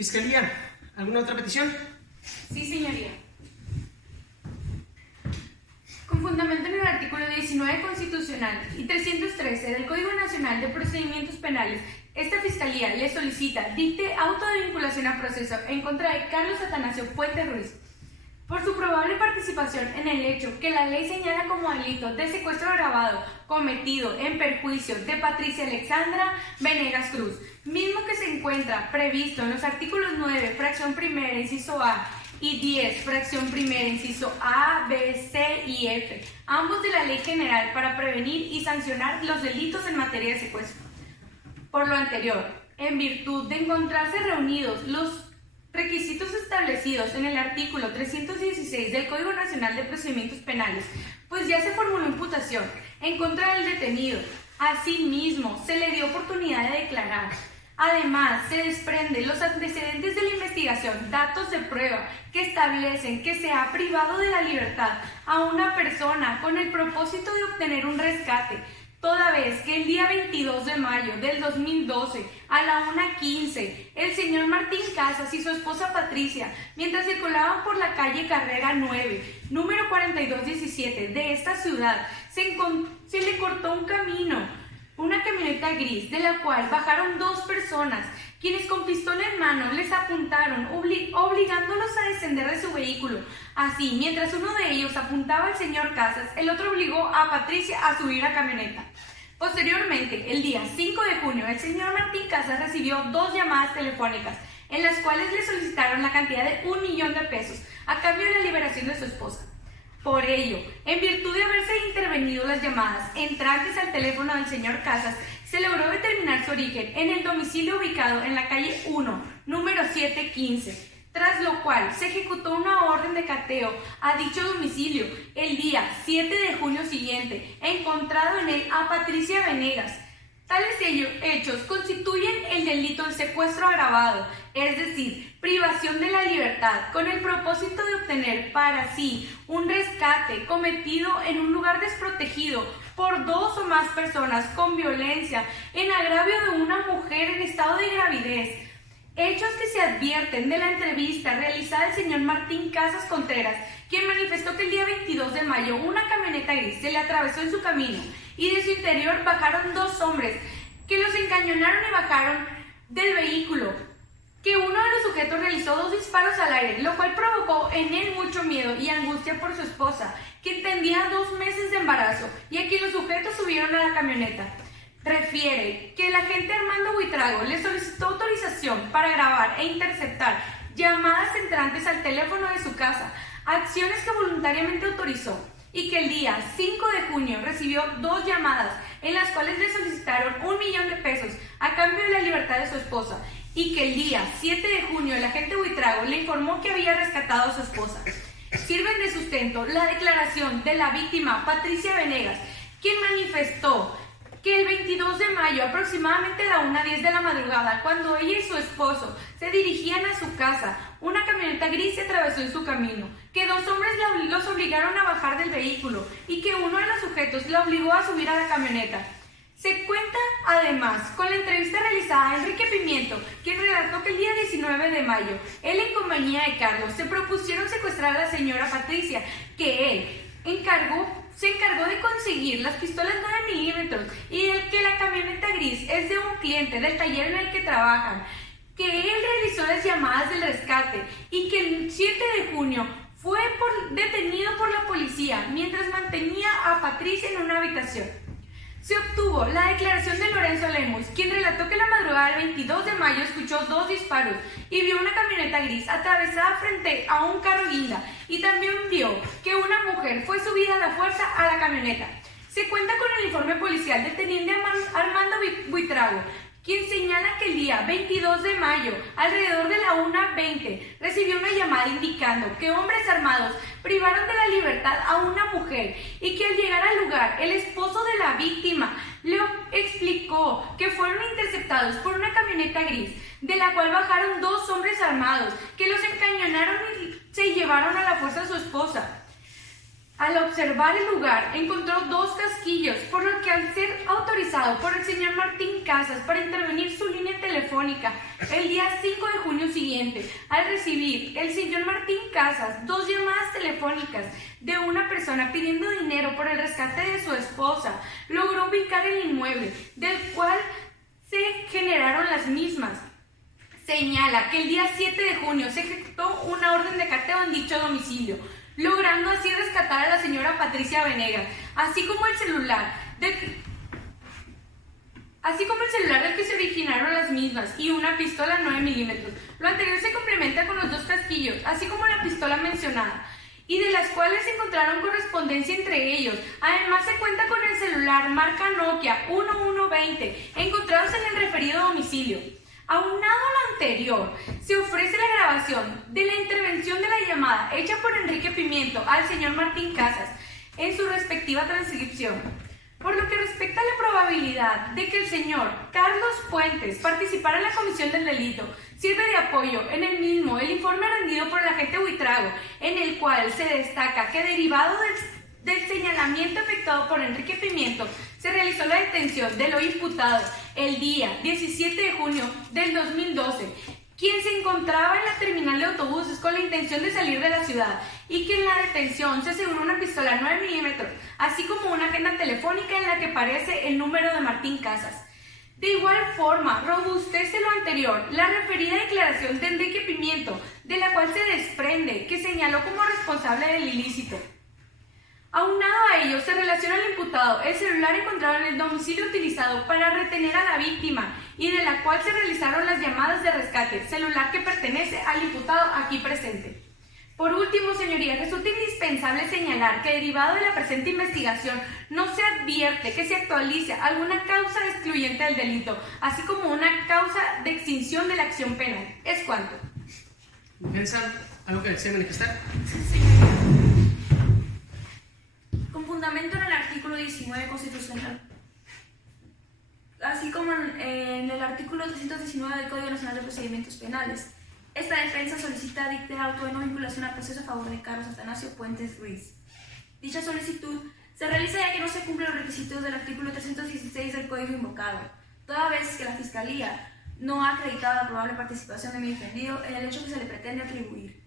Fiscalía, ¿alguna otra petición? Sí, señoría. Con fundamento en el artículo 19 constitucional y 313 del Código Nacional de Procedimientos Penales, esta Fiscalía le solicita dicte auto de vinculación a proceso en contra de Carlos Atanasio Puente Ruiz por su probable participación en el hecho que la ley señala como delito de secuestro agravado cometido en perjuicio de Patricia Alexandra Venegas Cruz, mismo que se encuentra previsto en los artículos 9, fracción primera, inciso A, y 10, fracción primera, inciso A, B, C y F, ambos de la Ley General para prevenir y sancionar los delitos en materia de secuestro. Por lo anterior, en virtud de encontrarse reunidos los requisitos establecidos en el artículo 316 del Código Nacional de Procedimientos Penales, pues ya se formuló imputación en contra del detenido. Asimismo, se le dio oportunidad de declarar. Además, se desprenden los antecedentes de la investigación, datos de prueba que establecen que se ha privado de la libertad a una persona con el propósito de obtener un rescate, toda vez que el día 22 de mayo del 2012, a la 1:15, el señor Martín Casas y su esposa Patricia, mientras circulaban por la calle Carrera 9, número 4217 de esta ciudad, se le cortó un camino, una camioneta gris, de la cual bajaron dos personas, quienes con pistola en mano les apuntaron, obligándolos a descender de su vehículo. Así, mientras uno de ellos apuntaba al señor Casas, el otro obligó a Patricia a subir a camioneta. Posteriormente, el día 5 de junio, el señor Martín Casas recibió dos llamadas telefónicas, en las cuales le solicitaron la cantidad de $1,000,000 a cambio de la liberación de su esposa. Por ello, en virtud de haberse intervenido las llamadas entrantes al teléfono del señor Casas, se logró determinar su origen en el domicilio ubicado en la calle 1, número 715, tras lo cual se ejecutó una orden de cateo a dicho domicilio el día 7 de junio siguiente, encontrado en él a Patricia Venegas. Tales hechos constituyen el delito de secuestro agravado, es decir, privación de la libertad con el propósito de obtener para sí un rescate cometido en un lugar desprotegido por dos o más personas con violencia en agravio de una mujer en estado de gravidez. Hechos que se advierten de la entrevista realizada al señor Martín Casas Contreras, quien manifestó que el día 22 de mayo una camioneta gris se le atravesó en su camino y de su interior bajaron dos hombres que los encañonaron y bajaron del vehículo, que uno de los sujetos realizó dos disparos al aire, lo cual provocó en él mucho miedo y angustia por su esposa, que tenía 2 meses de embarazo, y a quien los sujetos subieron a la camioneta. Refiere que el agente Armando Buitrago le solicitó autorización para grabar e interceptar llamadas entrantes al teléfono de su casa, acciones que voluntariamente autorizó, y que el día 5 de junio recibió dos llamadas en las cuales le solicitaron $1,000,000 a cambio de la libertad de su esposa, y que el día 7 de junio el agente Buitrago le informó que había rescatado a su esposa. Sirven de sustento la declaración de la víctima Patricia Venegas, quien manifestó que el 22 de mayo, aproximadamente a la 1:10 de la madrugada, cuando ella y su esposo se dirigían a su casa, una camioneta gris se atravesó en su camino, que dos hombres los obligaron a bajar del vehículo y que uno de los sujetos la obligó a subir a la camioneta. Se cuenta además con la entrevista realizada a Enrique Pimiento, quien relató que el día 19 de mayo, él en compañía de Carlos se propusieron secuestrar a la señora Patricia, que él se encargó de conseguir las pistolas 9 milímetros y que la camioneta gris es de un cliente del taller en el que trabajan, que él realizó las llamadas del rescate y que el 7 de junio fue detenido por la policía mientras mantenía a Patricia en una habitación. Se obtuvo la declaración de Lorenzo Lemus, quien relató que la madrugada del 22 de mayo escuchó dos disparos y vio una camioneta gris atravesada frente a un carro guinda, y también vio que una mujer fue subida a la fuerza a la camioneta. Se cuenta con el informe policial del teniente Armando Buitrago, quien señala que el día 22 de mayo, alrededor de la 1:20, recibió una llamada indicando que hombres armados privaron de la libertad a una mujer y que al llegar al lugar, el esposo de la víctima le explicó que fueron interceptados por una camioneta gris, de la cual bajaron dos hombres armados que los encañonaron y se llevaron a la fuerza a su esposa. Al observar el lugar, encontró 2 casquillos, por lo que al ser autorizado por el señor Martín Casas para intervenir su línea telefónica el día 5 de junio siguiente, al recibir el señor Martín Casas 2 llamadas telefónicas de una persona pidiendo dinero por el rescate de su esposa, logró ubicar el inmueble, del cual se generaron las mismas. Señala que el día 7 de junio se ejecutó una orden de cateo en dicho domicilio, logrando así rescatar a la señora Patricia Venegas, así como el celular del que se originaron las mismas y una pistola 9 milímetros. Lo anterior se complementa con los 2 casquillos, así como la pistola mencionada, y de las cuales se encontraron correspondencia entre ellos. Además se cuenta con el celular marca Nokia 1120, encontrados en el referido domicilio. Aunado a lo anterior, se ofrece la grabación de la intervención de la llamada hecha por Enrique Pimiento al señor Martín Casas en su respectiva transcripción. Por lo que respecta a la probabilidad de que el señor Carlos Puentes participara en la comisión del delito, sirve de apoyo en el mismo el informe rendido por el agente Buitrago, en el cual se destaca que derivado del señalamiento efectuado por Enrique Pimiento, se realizó la detención del hoy imputado el día 17 de junio del 2012, quien se encontraba en la terminal de autobuses con la intención de salir de la ciudad, y que en la detención se aseguró una pistola 9 milímetros, así como una agenda telefónica en la que aparece el número de Martín Casas. De igual forma, robustece lo anterior la referida declaración de Enrique Pimiento, de la cual se desprende que señaló como responsable del ilícito. Aunado a ello, se relaciona al imputado el celular encontrado en el domicilio utilizado para retener a la víctima y de la cual se realizaron las llamadas de rescate, celular que pertenece al imputado aquí presente. Por último, señorías, resulta indispensable señalar que derivado de la presente investigación no se advierte que se actualice alguna causa excluyente del delito, así como una causa de extinción de la acción penal. Es cuanto. Defensa, ¿algo que desee manifestar? Señoría, con fundamento en el artículo 19 constitucional, así como en el artículo 319 del Código Nacional de Procedimientos Penales, esta defensa solicita dicte auto de no vinculación a proceso a favor de Carlos Atanasio Puentes Ruiz. Dicha solicitud se realiza ya que no se cumplen los requisitos del artículo 316 del Código invocado, toda vez que la Fiscalía no ha acreditado la probable participación de mi defendido en el hecho que se le pretende atribuir.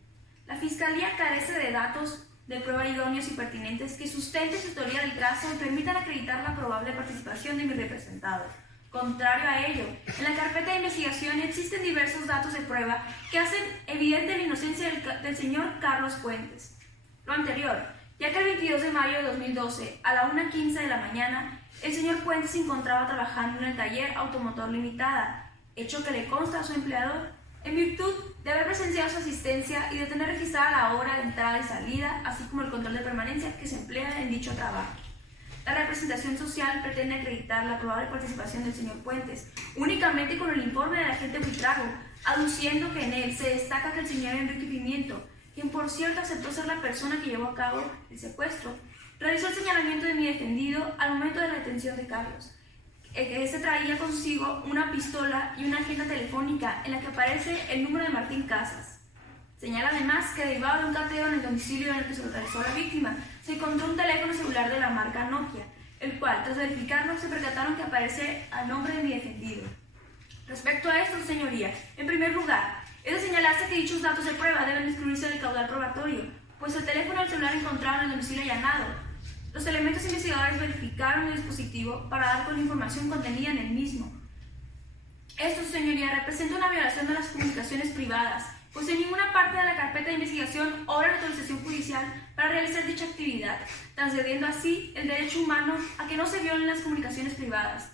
La Fiscalía carece de datos de prueba idóneos y pertinentes que sustenten su teoría del caso y permitan acreditar la probable participación de mi representado. Contrario a ello, en la carpeta de investigación existen diversos datos de prueba que hacen evidente la inocencia del señor Carlos Puentes. Lo anterior, ya que el 22 de mayo de 2012, a la 1:15 de la mañana, el señor Puentes se encontraba trabajando en el taller Automotor Limitada, hecho que le consta a su empleador, en virtud de haber presenciado su asistencia y de tener registrada la hora de entrada y salida, así como el control de permanencia que se emplea en dicho trabajo. La representación social pretende acreditar la probable participación del señor Puentes únicamente con el informe del agente Buitrago, aduciendo que en él se destaca que el señor Enrique Pimiento, quien por cierto aceptó ser la persona que llevó a cabo el secuestro, realizó el señalamiento de mi defendido al momento de la detención de Carlos, que este traía consigo una pistola y una agenda telefónica en la que aparece el número de Martín Casas. Señala además que derivado de un cateo en el domicilio en el que se localizó la víctima, se encontró un teléfono celular de la marca Nokia, el cual, tras verificarlo, se percataron que aparece a nombre de mi defendido. Respecto a esto, señorías, en primer lugar, es de señalarse que dichos datos de prueba deben excluirse del caudal probatorio, pues el teléfono y el celular encontrado en el domicilio allanado. Los elementos investigadores verificaron el dispositivo para dar con la información contenida en el mismo. Esto, señoría, representa una violación de las comunicaciones privadas, pues en ninguna parte de la carpeta de investigación obra la autorización judicial para realizar dicha actividad, transgrediendo así el derecho humano a que no se violen las comunicaciones privadas,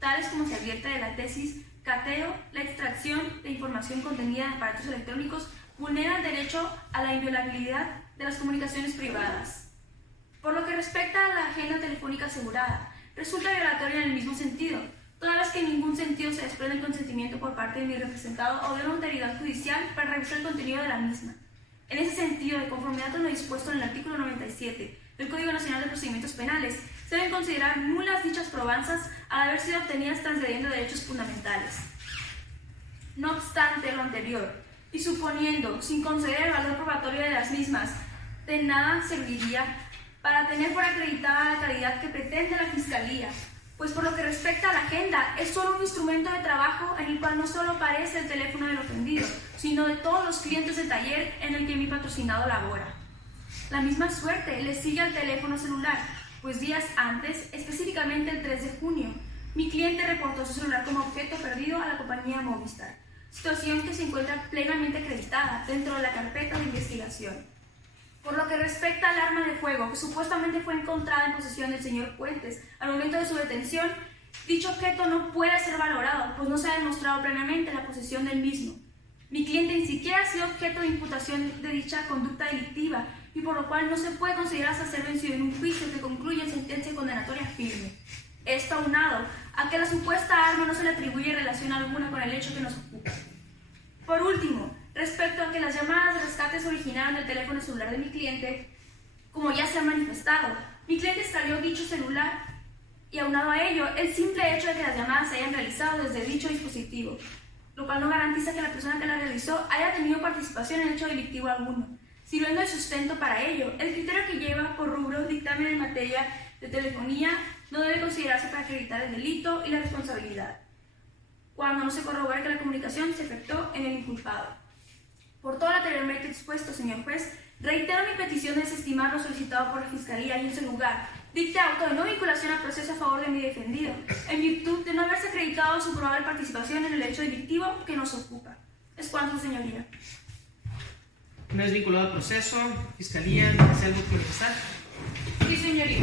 tales como se advierte de la tesis cateo, la extracción de información contenida en aparatos electrónicos vulnera el derecho a la inviolabilidad de las comunicaciones privadas. Por lo que respecta a la agenda telefónica asegurada, resulta violatoria en el mismo sentido, todas las que en ningún sentido se desprende el consentimiento por parte de mi representado o de una autoridad judicial para revisar el contenido de la misma. En ese sentido, de conformidad con lo dispuesto en el artículo 97 del Código Nacional de Procedimientos Penales, se deben considerar nulas dichas probanzas al haber sido obtenidas transgrediendo derechos fundamentales. No obstante lo anterior, y suponiendo, sin conceder el valor probatorio de las mismas, de nada serviría para tener por acreditada la calidad que pretende la Fiscalía, pues por lo que respecta a la agenda, es solo un instrumento de trabajo en el cual no solo aparece el teléfono del ofendido, sino de todos los clientes del taller en el que mi patrocinado labora. La misma suerte le sigue al teléfono celular, pues días antes, específicamente el 3 de junio, mi cliente reportó su celular como objeto perdido a la compañía Movistar, situación que se encuentra plenamente acreditada dentro de la carpeta de investigación. Por lo que respecta al arma de fuego que supuestamente fue encontrada en posesión del señor Puentes al momento de su detención, dicho objeto no puede ser valorado, pues no se ha demostrado plenamente la posesión del mismo. Mi cliente ni siquiera ha sido objeto de imputación de dicha conducta delictiva y por lo cual no se puede considerar hasta ser vencido en un juicio que concluya en sentencia condenatoria firme. Esto aunado a que la supuesta arma no se le atribuye relación alguna con el hecho que nos ocupa. Por último, respecto a que las llamadas de rescate se originaron del teléfono celular de mi cliente, como ya se ha manifestado, mi cliente escaló dicho celular y aunado a ello, el simple hecho de que las llamadas se hayan realizado desde dicho dispositivo, lo cual no garantiza que la persona que la realizó haya tenido participación en hecho delictivo alguno, sirviendo de sustento para ello. El criterio que lleva por rubro dictamen en materia de telefonía no debe considerarse para acreditar el delito y la responsabilidad, cuando no se corrobore que la comunicación se efectuó en el inculpado. Por todo lo anteriormente expuesto, señor juez, reitero mi petición de desestimar lo solicitado por la Fiscalía y en su lugar dicte auto de no vinculación al proceso a favor de mi defendido, en virtud de no haberse acreditado su probable participación en el hecho delictivo que nos ocupa. Es cuanto, señoría. Una vez vinculado al proceso, Fiscalía, ¿desea algo que manifestar? Sí, señoría.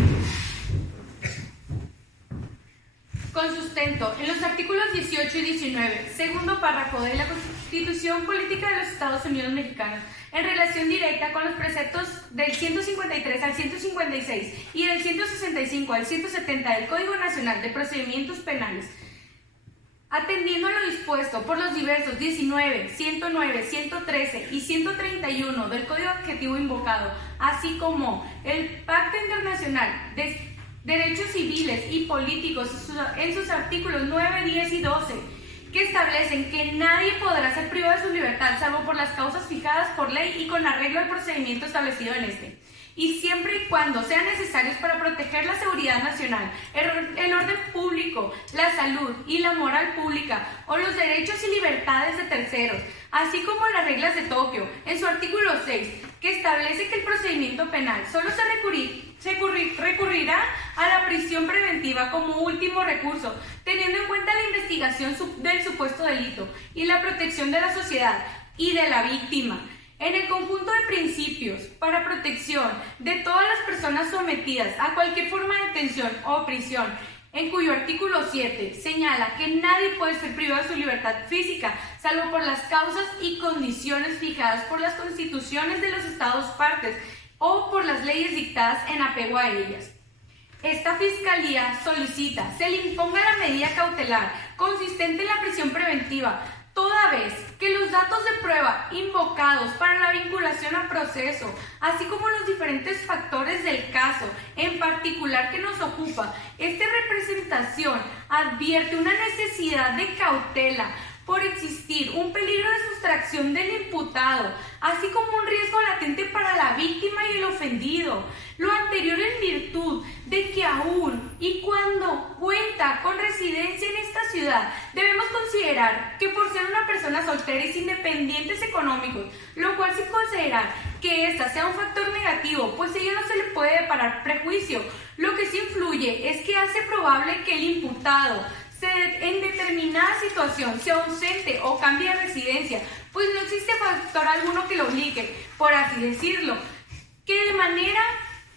Con sustento en los artículos 18 y 19, segundo párrafo de la Constitución Política de los Estados Unidos Mexicanos, en relación directa con los preceptos del 153 al 156 y del 165 al 170 del Código Nacional de Procedimientos Penales, atendiendo a lo dispuesto por los diversos 19, 109, 113 y 131 del Código Adjetivo invocado, así como el Pacto Internacional de Derechos Civiles y Políticos en sus artículos 9, 10 y 12, que establecen que nadie podrá ser privado de su libertad salvo por las causas fijadas por ley y con arreglo al procedimiento establecido en este, y siempre y cuando sean necesarios para proteger la seguridad nacional, el orden público, la salud y la moral pública o los derechos y libertades de terceros, así como las reglas de Tokio, en su artículo 6, que establece que el procedimiento penal solo se recurrirá a la prisión preventiva como último recurso, teniendo en cuenta la investigación del supuesto delito y la protección de la sociedad y de la víctima. En el conjunto de principios para protección de todas las personas sometidas a cualquier forma de detención o prisión, en cuyo artículo 7 señala que nadie puede ser privado de su libertad física, salvo por las causas y condiciones fijadas por las constituciones de los estados partes o por las leyes dictadas en apego a ellas. Esta Fiscalía solicita se le imponga la medida cautelar consistente en la prisión preventiva, toda vez que los datos de prueba invocados para la vinculación a proceso, así como los diferentes factores del caso, en particular que nos ocupa, esta representación advierte una necesidad de cautela por existir un peligro de sustracción del imputado, así como un riesgo latente para la víctima y el ofendido. Lo anterior en virtud de que aún y cuando cuenta con residencia en esta ciudad, debemos considerar que por ser una persona soltera y sin dependientes económicos, lo cual sin considerar que ésta sea un factor negativo, pues a ello no se le puede deparar prejuicio. Lo que sí influye es que hace probable que el imputado en determinada situación se ausente o cambie de residencia, pues no existe factor alguno que lo obligue, por así decirlo, que de manera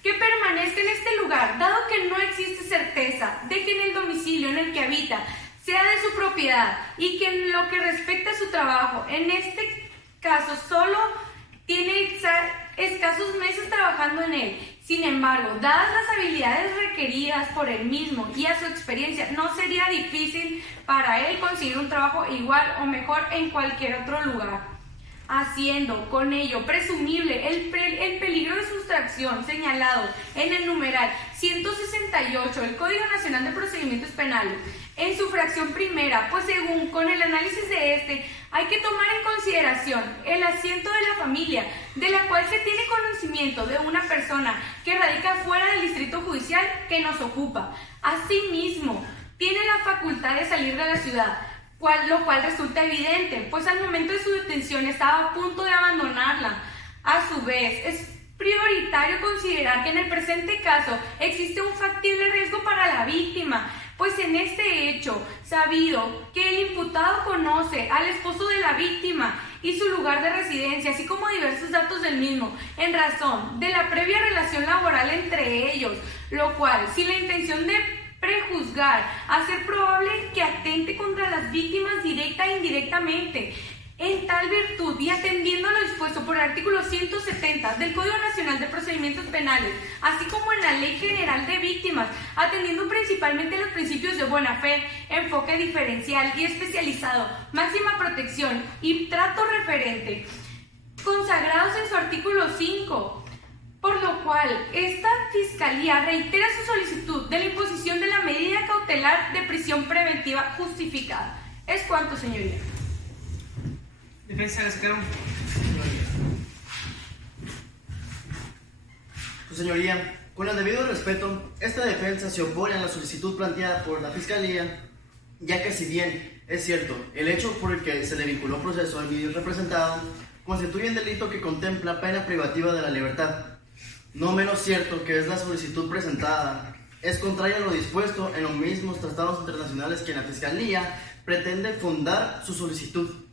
que permanezca en este lugar, dado que no existe certeza de que en el domicilio en el que habita sea de su propiedad y que en lo que respecta a su trabajo, en este caso solo tiene escasos meses trabajando en él. Sin embargo, dadas las habilidades requeridas por él mismo y a su experiencia, no sería difícil para él conseguir un trabajo igual o mejor en cualquier otro lugar. haciendo con ello presumible el peligro de sustracción señalado en el numeral 168 del Código Nacional de Procedimientos Penales, en su fracción primera, pues según con el análisis de este, hay que tomar en consideración el asiento de la familia, de la cual se tiene conocimiento de una persona que radica fuera del distrito judicial que nos ocupa. Asimismo, tiene la facultad de salir de la ciudad, lo cual resulta evidente, pues al momento de su detención estaba a punto de abandonarla. A su vez, es prioritario considerar que en el presente caso existe un factible riesgo para la víctima, pues en este hecho, sabido que el imputado conoce al esposo de la víctima y su lugar de residencia, así como diversos datos del mismo, en razón de la previa relación laboral entre ellos, lo cual, sin la intención de prejuzgar, hacer probable que atente contra las víctimas directa e indirectamente. En tal virtud y atendiendo a lo dispuesto por el artículo 170 del Código Nacional de Procedimientos Penales, así como en la Ley General de Víctimas, atendiendo principalmente a los principios de buena fe, enfoque diferencial y especializado, máxima protección y trato referente, consagrados en su artículo 5, por lo cual esta Fiscalía reitera su solicitud de la imposición de la medida cautelar de prisión preventiva justificada. Es cuanto, señoría. Defensa, Gascaro. Su señoría, con el debido respeto, esta defensa se opone a la solicitud planteada por la Fiscalía, ya que si bien es cierto, el hecho por el que se le vinculó proceso al video representado constituye un delito que contempla pena privativa de la libertad. No menos cierto que es la solicitud presentada es contraria a lo dispuesto en los mismos tratados internacionales que la Fiscalía pretende fundar su solicitud,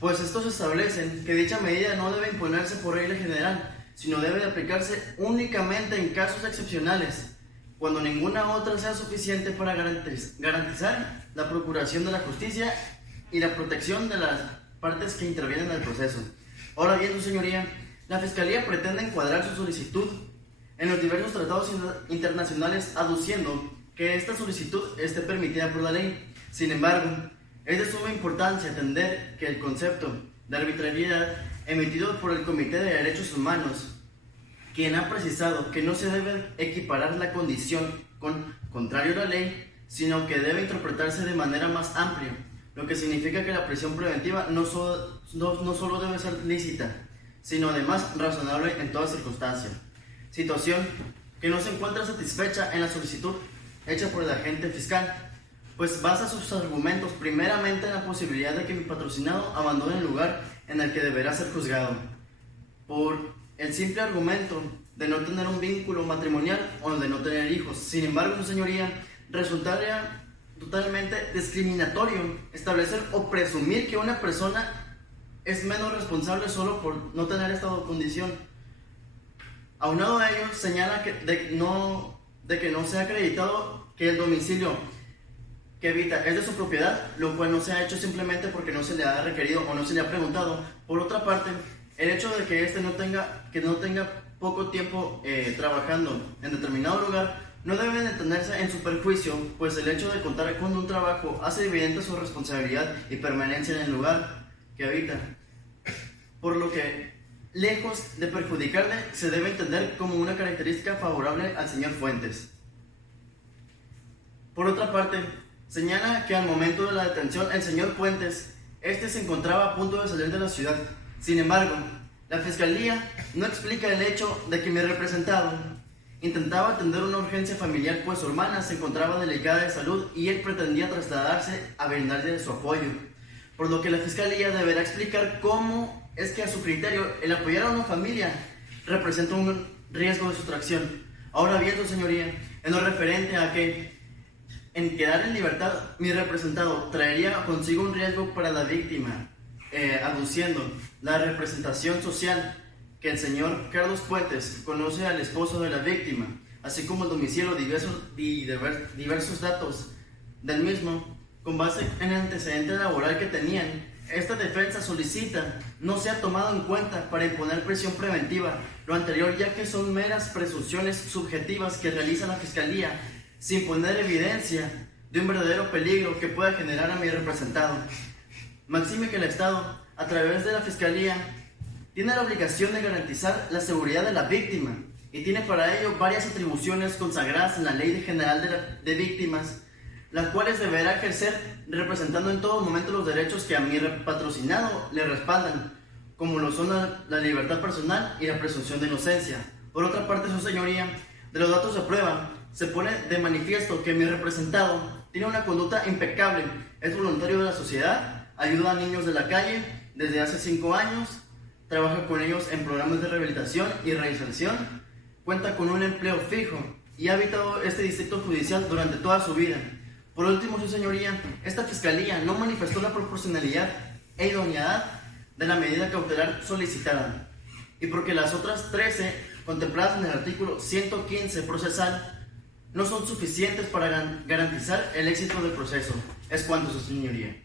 pues estos establecen que dicha medida no debe imponerse por regla general, sino debe de aplicarse únicamente en casos excepcionales, cuando ninguna otra sea suficiente para garantizar la procuración de la justicia y la protección de las partes que intervienen en el proceso. Ahora bien, su señoría, la Fiscalía pretende encuadrar su solicitud en los diversos tratados internacionales, aduciendo que esta solicitud esté permitida por la ley. Sin embargo, es de suma importancia entender que el concepto de arbitrariedad emitido por el Comité de Derechos Humanos, quien ha precisado que no se debe equiparar la condición con contrario a la ley, sino que debe interpretarse de manera más amplia, lo que significa que la prisión preventiva no solo debe ser lícita, sino además razonable en toda circunstancia. Situación que no se encuentra satisfecha en la solicitud hecha por el agente fiscal, pues basa sus argumentos primeramente en la posibilidad de que mi patrocinado abandone el lugar en el que deberá ser juzgado, por el simple argumento de no tener un vínculo matrimonial o de no tener hijos. Sin embargo, su señoría, resultaría totalmente discriminatorio establecer o presumir que una persona es menos responsable solo por no tener esta condición. Aunado a ello, señala de que no se ha acreditado que el domicilio que habita es de su propiedad, lo cual no se ha hecho simplemente porque no se le ha requerido o no se le ha preguntado. Por otra parte, el hecho de que no tenga poco tiempo trabajando en determinado lugar no debe de tenerse en su perjuicio, pues el hecho de contar con un trabajo hace evidente su responsabilidad y permanencia en el lugar que habita, por lo que, lejos de perjudicarle, se debe entender como una característica favorable al señor Fuentes. Por otra parte, señala que al momento de la detención el señor Fuentes, se encontraba a punto de salir de la ciudad. Sin embargo, la Fiscalía no explica el hecho de que mi representado intentaba atender una urgencia familiar, pues su hermana se encontraba delicada de salud y él pretendía trasladarse a brindarle su apoyo, por lo que la Fiscalía deberá explicar cómo es que a su criterio el apoyar a una familia representa un riesgo de sustracción. Ahora bien, su señoría, en lo referente a que en quedar en libertad mi representado traería consigo un riesgo para la víctima, aduciendo la representación social que el señor Carlos Fuentes conoce al esposo de la víctima, así como el domicilio y diversos datos del mismo, con base en el antecedente laboral que tenían. Esta defensa solicita no sea tomado en cuenta para imponer prisión preventiva, lo anterior ya que son meras presunciones subjetivas que realiza la Fiscalía sin poner evidencia de un verdadero peligro que pueda generar a mi representado. Maxime que el Estado a través de la Fiscalía, tiene la obligación de garantizar la seguridad de la víctima y tiene para ello varias atribuciones consagradas en la Ley General de Víctimas, las cuales deberá ejercer representando en todo momento los derechos que a mi patrocinado le respaldan, como lo son la libertad personal y la presunción de inocencia. Por otra parte, su señoría, de los datos de prueba, se pone de manifiesto que mi representado tiene una conducta impecable, es voluntario de la sociedad, ayuda a niños de la calle desde hace 5 años, trabaja con ellos en programas de rehabilitación y reinserción, cuenta con un empleo fijo y ha habitado este distrito judicial durante toda su vida. Por último, su señoría, esta Fiscalía no manifestó la proporcionalidad e idoneidad de la medida cautelar solicitada, y porque las otras 13 contempladas en el artículo 115 procesal no son suficientes para garantizar el éxito del proceso. Es cuanto, su señoría.